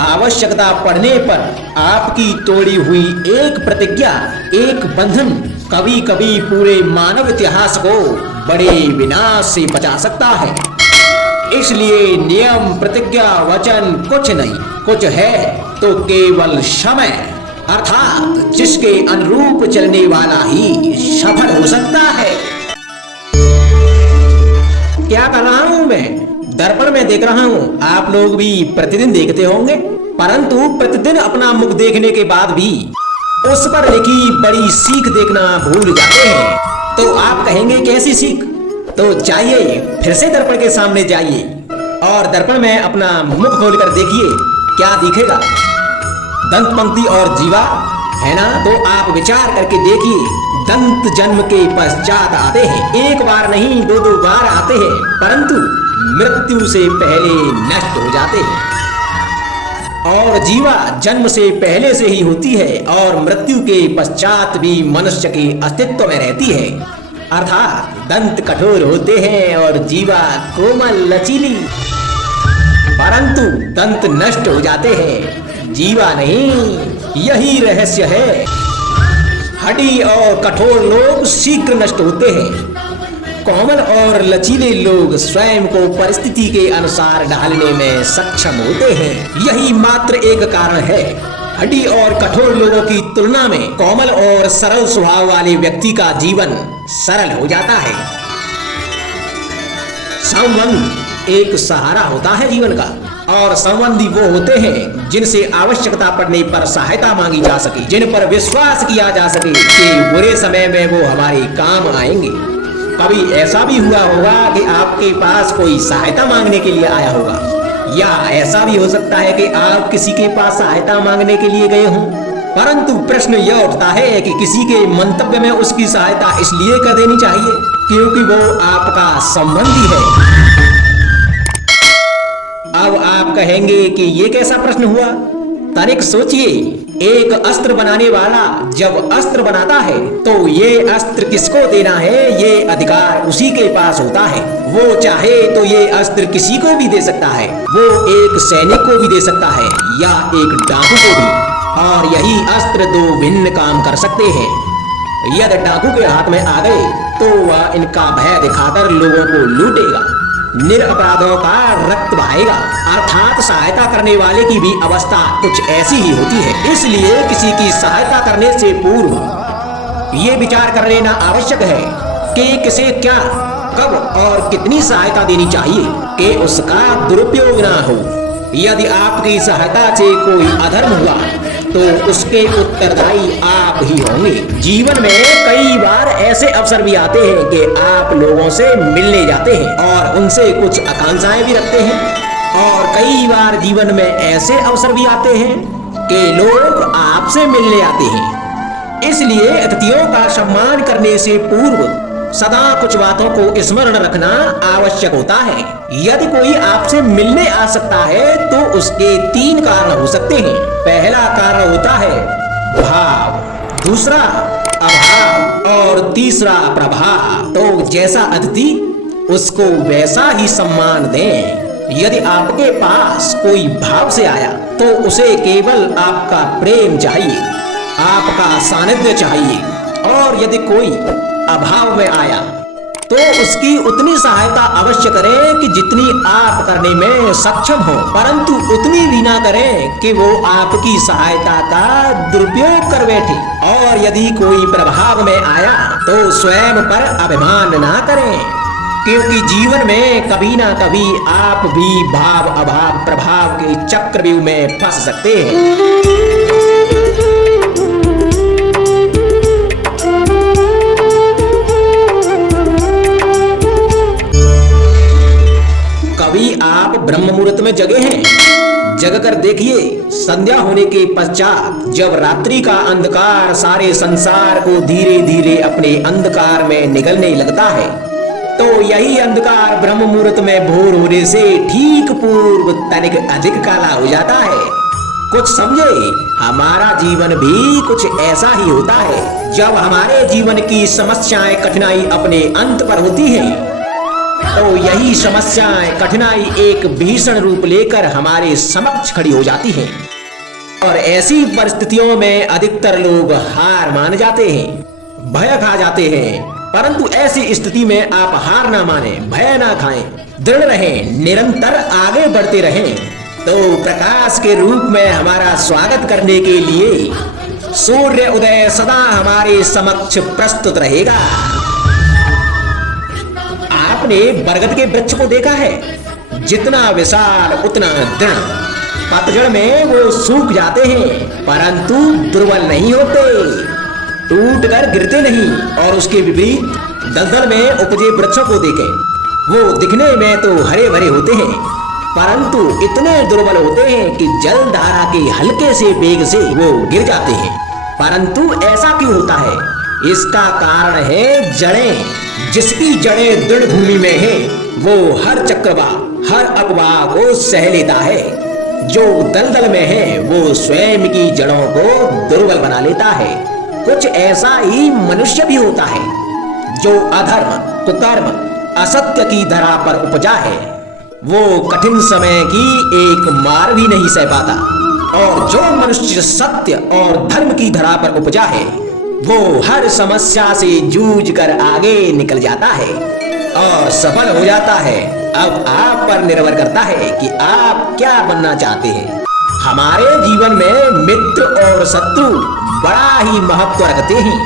आवश्यकता पड़ने पर आपकी तोड़ी हुई एक प्रतिज्ञा, एक बंधन कभी कभी पूरे मानव इतिहास को बड़े विनाश से बचा सकता है। इसलिए नियम, प्रतिज्ञा, वचन कुछ नहीं, कुछ है तो केवल समय, अर्थात जिसके अनुरूप चलने वाला ही सफल हो सकता है। क्या कर रहा हूं मैं? दर्पण में देख रहा हूं। आप लोग भी प्रतिदिन देखते होंगे, परंतु प्रतिदिन अपना मुख देखने के बाद भी उस पर लिखी बड़ी सीख देखना भूल जाते हैं। तो आप कहेंगे कैसी सीख? तो जाइए फिर से दर्पण के सामने जाइए और दर्पण में अपना मुख खोलकर देखिए, क्या दिखेगा? दंत पंक्ति और जीवा है ना? तो आप विचार करके देखिए, दंत जन्म के पश्चात आते हैं, एक बार नहीं दो दो बार आते हैं, परंतु मृत्यु से पहले नष्ट हो जाते हैं। और जीवा जन्म से पहले से ही होती है और मृत्यु के पश्चात भी मनुष्य के अस्तित्व में रहती है। अर्थात दंत कठोर होते हैं और जीवा कोमल लचीली, परंतु दंत नष्ट हो जाते हैं, जीवा नहीं। यही रहस्य है। हड्डी और कठोर लोग शीघ्र नष्ट होते हैं, कोमल और लचीले लोग स्वयं को परिस्थिति के अनुसार ढालने में सक्षम होते हैं। यही मात्र एक कारण है। हड्डी और कठोर लोगों की तुलना में कोमल और सरल स्वभाव वाले व्यक्ति का जीवन सरल हो जाता है। संबंध एक सहारा होता है जीवन का, और संबंधी वो होते हैं जिनसे आवश्यकता पड़ने पर सहायता मांगी जा सके, जिन पर विश्वास किया जा सके कि बुरे समय में वो हमारे काम आएंगे। कभी ऐसा भी हुआ होगा कि आपके पास कोई सहायता मांगने के लिए आया होगा, या ऐसा भी हो सकता है कि आप किसी के पास सहायता मांगने के लिए गए हों, परंतु प्रश्न यह उठता है कि किसी के मंतव्य में उसकी सहायता इसलिए कर देनी चाहिए क्योंकि वो आपका संबंधी है। अब आप कहेंगे कि ये कैसा प्रश्न हुआ? तनिक सोचिए, एक अस्त्र बनाने वाला जब अस्त्र बनाता है तो ये अस्त्र किसको देना है, ये अधिकार उसी के पास होता है। वो चाहे तो ये अस्त्र किसी को भी दे सकता है, वो एक सैनिक को भी दे सकता है या एक डाकू को भी, और यही अस्त्र दो भिन्न काम कर सकते हैं। यदि डाकू के हाथ में आ गए तो वह इनका भय दिखाकर लोगों को लूटेगा, निरपराधों का रक्त बहाएगा, अर्थात सहायता करने वाले की भी अवस्था कुछ ऐसी ही होती है। इसलिए किसी की सहायता करने से पूर्व ये विचार कर लेना आवश्यक है कि किसे क्या, कब और कितनी सहायता देनी चाहिए कि उसका दुरुपयोग ना हो। यदि आपकी सहायता से कोई अधर्म हुआ तो उसके उत्तरदायी आप ही होंगे। जीवन में कई बार ऐसे अवसर भी आते हैं कि आप लोगों से मिलने जाते हैं और उनसे कुछ आकांक्षाएं भी रखते हैं, और कई बार जीवन में ऐसे अवसर भी आते हैं कि लोग आपसे मिलने आते हैं। इसलिए अतिथियों का सम्मान करने से पूर्व सदा कुछ बातों को स्मरण रखना आवश्यक होता है। यदि कोई आपसे मिलने आ सकता है तो उसके तीन कारण हो सकते हैं। पहला कारण होता है भाव, दूसरा अभाव और तीसरा प्रभाव। तो जैसा अतिथि उसको वैसा ही सम्मान दें। यदि आपके पास कोई भाव से आया तो उसे केवल आपका प्रेम चाहिए, आपका सानिध्य चाहिए, और यदि कोई अभाव में आया तो उसकी उतनी सहायता अवश्य करें कि जितनी आप करने में सक्षम हो, परंतु उतनी भी ना करें कि वो आपकी सहायता का दुरुपयोग कर बैठे। और यदि कोई प्रभाव में आया तो स्वयं पर अभिमान ना करें, क्योंकि जीवन में कभी ना कभी आप भी भाव अभाव प्रभाव के चक्रव्यूह में फंस सकते हैं। कभी आप ब्रह्म मुहूर्त में जगे हैं? जग कर देखिए, संध्या होने के पश्चात जब रात्रि का अंधकार सारे संसार को धीरे धीरे अपने अंधकार में निगलने लगता है, तो यही अंधकार ब्रह्म मुहूर्त में भोर होने से ठीक पूर्व तनिक अधिक काला हो जाता है। कुछ समझे, हमारा जीवन भी कुछ ऐसा ही होता है। जब हमारे जीवन की समस्याएं, कठिनाई अपने अंत पर होती हैं तो यही समस्याएं, कठिनाई एक भीषण रूप लेकर हमारे समक्ष खड़ी हो जाती हैं और ऐसी परिस्थितियों में अधिकतर लोग हार मान जाते हैं, भय खा जाते हैं। परंतु ऐसी स्थिति में आप हार ना माने, भय ना खाएं, दृढ़ रहें, निरंतर आगे बढ़ते रहें। तो प्रकाश के रूप में हमारा स्वागत करने के लिए सूर्य उदय सदा हमारे समक्ष प्रस्तुत रहेगा। आपने बरगद के वृक्ष को देखा है, जितना विशाल उतना दृढ़। पतझड़ में वो सूख जाते हैं परंतु दुर्बल नहीं होते, टूटकर गिरते नहीं। और उसके विपरीत दलदल में उपजे वृक्षों को देखें, वो दिखने में तो हरे भरे होते हैं परंतु इतने दुर्बल होते हैं कि जल धारा के हल्के से वेग से वो गिर जाते हैं। परंतु ऐसा क्यों होता है? इसका कारण है जड़ें। जिसकी जड़ें दृढ़ भूमि में है वो हर चक्रवात, हर अफवाह को सह लेता है। जो दलदल में है वो स्वयं की जड़ों को दुर्बल बना लेता है। कुछ ऐसा ही मनुष्य भी होता है जो अधर्म, कुकर्म, असत्य की धरा पर उपजा है। वो कठिन समय की एक मार भी नहीं सह पाता। और जो मनुष्य सत्य और धर्म की धरा पर उपजा है वो हर समस्या से जूझ कर आगे निकल जाता है और सफल हो जाता है। अब आप पर निर्भर करता है कि आप क्या बनना चाहते हैं। हमारे जीवन में मित्र और शत्रु बड़ा ही महत्व रखते हैं।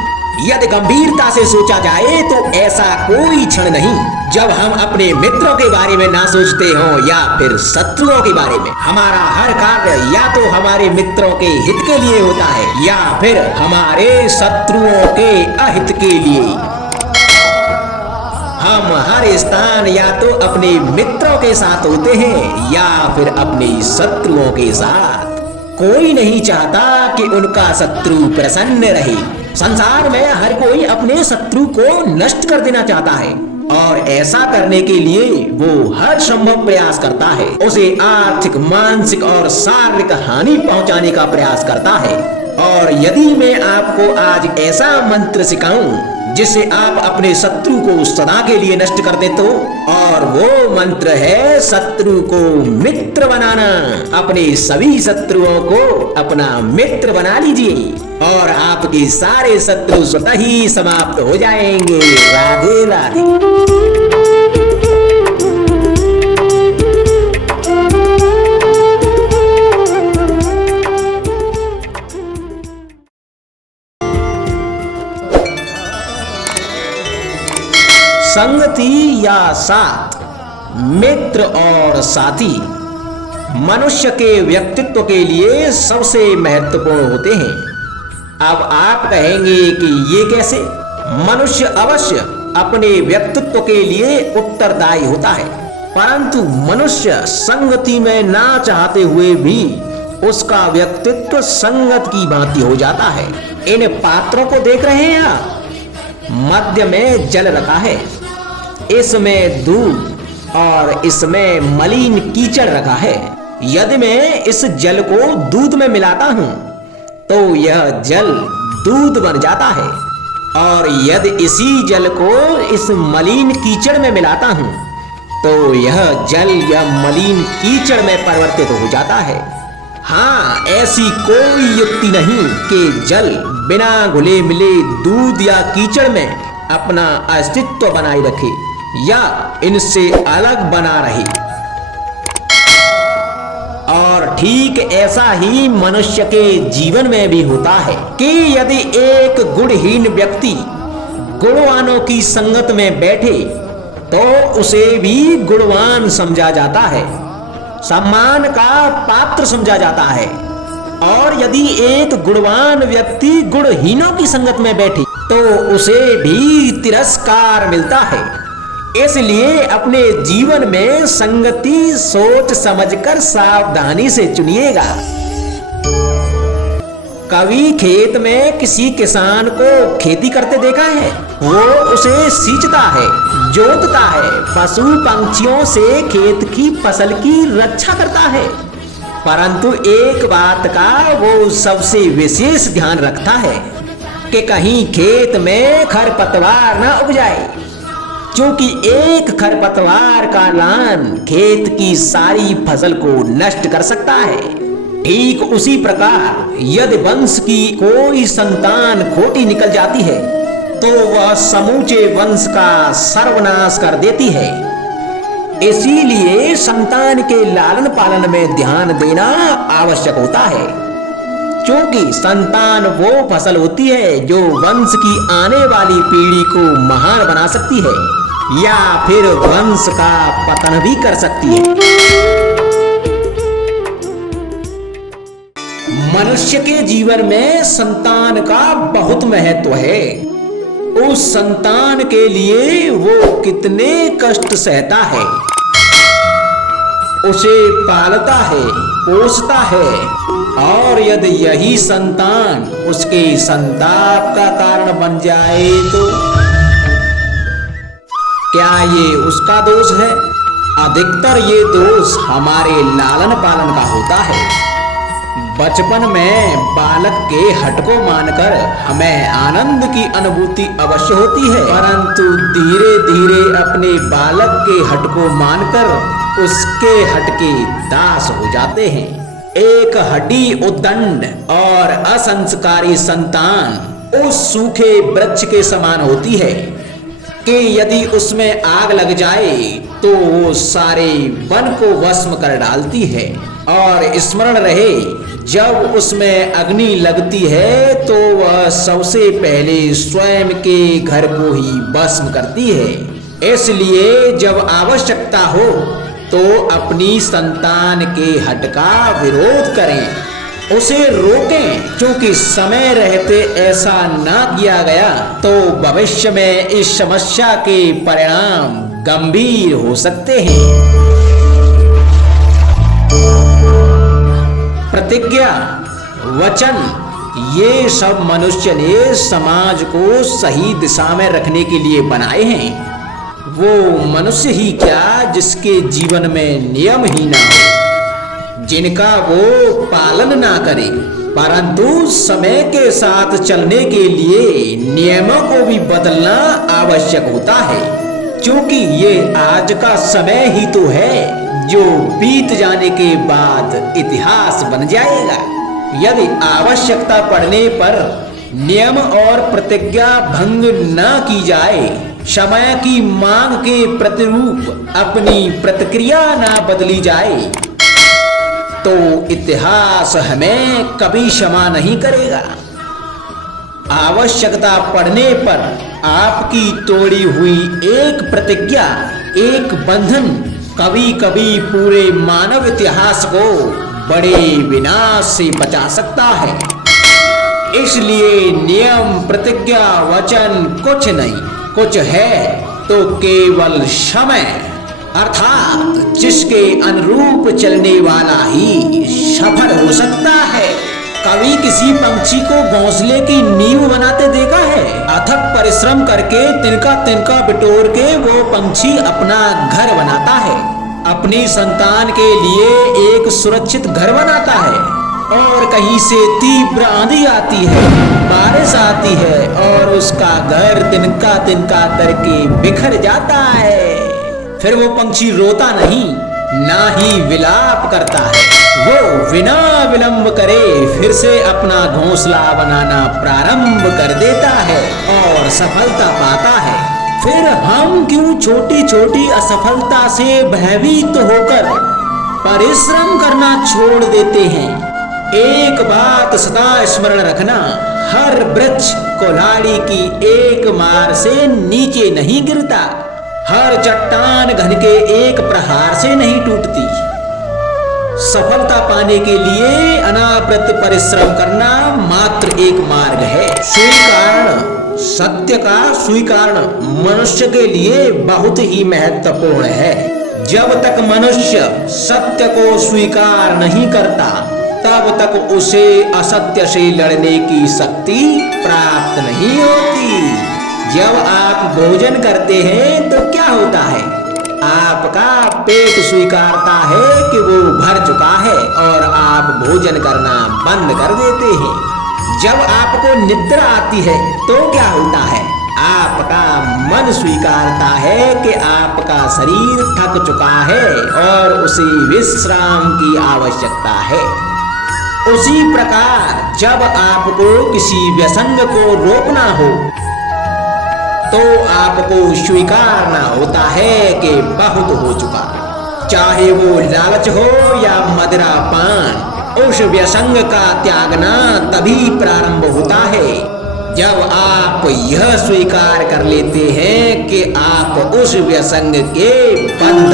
यदि गंभीरता से सोचा जाए तो ऐसा कोई क्षण नहीं जब हम अपने मित्रों के बारे में ना सोचते हों या फिर शत्रुओं के बारे में। हमारा हर कार्य या तो हमारे मित्रों के हित के लिए होता है या फिर हमारे शत्रुओं के अहित के लिए। हम हर स्थान या तो अपने मित्रों के साथ होते हैं या फिर अपने शत्रुओं के साथ। कोई नहीं चाहता कि उनका शत्रु प्रसन्न रहे। संसार में हर कोई अपने शत्रु को नष्ट कर देना चाहता है और ऐसा करने के लिए वो हर संभव प्रयास करता है। उसे आर्थिक, मानसिक और शारीरिक हानि पहुंचाने का प्रयास करता है। और यदि मैं आपको आज ऐसा मंत्र सिखाऊं जिससे आप अपने शत्रु को सदा के लिए नष्ट कर दे तो, और वो मंत्र है शत्रु को मित्र बनाना। अपने सभी शत्रुओं को अपना मित्र बना लीजिए और आपके सारे शत्रु स्वतः ही समाप्त हो जाएंगे। राधे राधे। संगति या साथ, मित्र और साथी मनुष्य के व्यक्तित्व के लिए सबसे महत्वपूर्ण होते हैं। अब आप कहेंगे कि ये कैसे? मनुष्य अवश्य अपने व्यक्तित्व के लिए उत्तरदायी होता है परंतु मनुष्य संगति में ना चाहते हुए भी उसका व्यक्तित्व संगत की भांति हो जाता है। इन पात्रों को देख रहे हैं आप? मध्य में जल रखा है, इसमें दूध और इसमें मलिन कीचड़ रखा है। यदि मैं इस जल को दूध में मिलाता हूं तो यह जल दूध बन जाता है और यदि इसी जल को इस मलिन कीचड़ में मिलाता हूं तो यह जल या मलिन कीचड़ में परिवर्तित हो जाता है। हाँ, ऐसी कोई युक्ति नहीं कि जल बिना घुले मिले दूध या कीचड़ में अपना अस्तित्व बनाए रखे या इनसे अलग बना रहे। और ठीक ऐसा ही मनुष्य के जीवन में भी होता है कि यदि एक गुणहीन व्यक्ति गुणवानों की संगत में बैठे तो उसे भी गुणवान समझा जाता है, सम्मान का पात्र समझा जाता है। और यदि एक गुणवान व्यक्ति गुणहीनों की संगत में बैठे तो उसे भी तिरस्कार मिलता है। इसलिए अपने जीवन में संगति सोच समझकर सावधानी से चुनिएगा। कभी खेत में किसी किसान को खेती करते देखा है? वो उसे सींचता है, जोतता है, पशु पंछियों से खेत की फसल की रक्षा करता है परंतु एक बात का वो सबसे विशेष ध्यान रखता है कि कहीं खेत में खरपतवार न उग जाए। क्योंकि एक खरपतवार का लान खेत की सारी फसल को नष्ट कर सकता है। ठीक उसी प्रकार यदि वंश की कोई संतान खोटी निकल जाती है तो वह समूचे वंश का सर्वनाश कर देती है। इसीलिए संतान के लालन पालन में ध्यान देना आवश्यक होता है, क्योंकि संतान वो फसल होती है जो वंश की आने वाली पीढ़ी को महान बना सकती है या फिर वंश का पतन भी कर सकती है। मनुष्य के जीवन में संतान का बहुत महत्व है। उस संतान के लिए वो कितने कष्ट सहता है, उसे पालता है, पोसता है, और यदि यही संतान उसके संताप का कारण बन जाए तो क्या ये उसका दोष है? अधिकतर ये दोष हमारे लालन पालन का होता है। बचपन में बालक के हट को मानकर हमें आनंद की अनुभूति अवश्य होती है, परंतु धीरे धीरे अपने बालक के हट को मानकर उसके हट के दास हो जाते हैं। एक हड्डी उद्दंड और असंस्कारी संतान उस सूखे वृक्ष के समान होती है कि यदि उसमें आग लग जाए तो वो सारे वन को भस्म कर डालती है। और स्मरण रहे, जब उसमें अग्नि लगती है तो वह सबसे पहले स्वयं के घर को ही भस्म करती है। इसलिए जब आवश्यकता हो तो अपनी संतान के हट का विरोध करें, उसे रोकें, क्योंकि समय रहते ऐसा ना किया गया तो भविष्य में इस समस्या के परिणाम गंभीर हो सकते हैं। प्रतिज्ञा, वचन, ये सब मनुष्य ने समाज को सही दिशा में रखने के लिए बनाए हैं। वो मनुष्य ही क्या जिसके जीवन में नियम ही ना हो, जिनका वो पालन ना करे, परंतु समय के साथ चलने के लिए नियमों को भी बदलना आवश्यक होता है, क्योंकि ये आज का समय ही तो है जो बीत जाने के बाद इतिहास बन जाएगा। यदि आवश्यकता पड़ने पर नियम और प्रतिज्ञा भंग न की जाए, समय की मांग के प्रतिरूप अपनी प्रतिक्रिया न बदली जाए, तो इतिहास हमें कभी क्षमा नहीं करेगा। आवश्यकता पड़ने पर आपकी तोड़ी हुई एक प्रतिज्ञा, एक बंधन कभी कभी पूरे मानव इतिहास को बड़े विनाश से बचा सकता है। इसलिए नियम, प्रतिज्ञा, वचन कुछ नहीं, कुछ है तो केवल समय, अर्थात जिसके अनुरूप चलने वाला ही सफल हो सकता है। कभी किसी पंछी को घोंसले की नींव बनाते देखा है? अथक परिश्रम करके तिनका तिनका बिटोर के वो पंछी अपना घर बनाता है, अपनी संतान के लिए एक सुरक्षित घर बनाता है। और कहीं से तीव्र आंधी आती है, बारिश आती है और उसका घर तिनका तिनका करके बिखर जाता है। फिर वो पंछी रोता नहीं, ना ही विलाप करता है, वो बिना विलंब करे फिर से अपना घोंसला बनाना प्रारंभ कर देता है और सफलता पाता है। फिर हम क्यों छोटी छोटी असफलता से भयभीत होकर परिश्रम करना छोड़ देते हैं? एक बात सदा स्मरण रखना, हर वृक्ष कुल्हाड़ी की एक मार से नीचे नहीं गिरता, हर चट्टान घन के एक प्रहार से नहीं टूटती। सफलता पाने के लिए अनावृत परिश्रम करना मात्र एक मार्ग है। स्वीकरण, सत्य का स्वीकरण मनुष्य के लिए बहुत ही महत्वपूर्ण है। जब तक मनुष्य सत्य को स्वीकार नहीं करता तब तक उसे असत्य से लड़ने की शक्ति प्राप्त नहीं होती। जब आप भोजन करते हैं तो क्या होता है? आपका पेट स्वीकारता है कि वो भर चुका है और आप भोजन करना बंद कर देते हैं। जब आपको निद्रा आती है तो क्या होता है? आपका मन स्वीकारता है कि आपका शरीर थक चुका है और उसे विश्राम की आवश्यकता है। उसी प्रकार जब आपको किसी व्यसन को रोकना हो तो आपको स्वीकारना होता है कि बहुत हो चुका, चाहे वो लालच हो या मदिरा पान। उस व्यसंग का त्यागना तभी प्रारंभ होता है जब आप यह स्वीकार कर लेते हैं कि आप उस व्यसंग के बंधन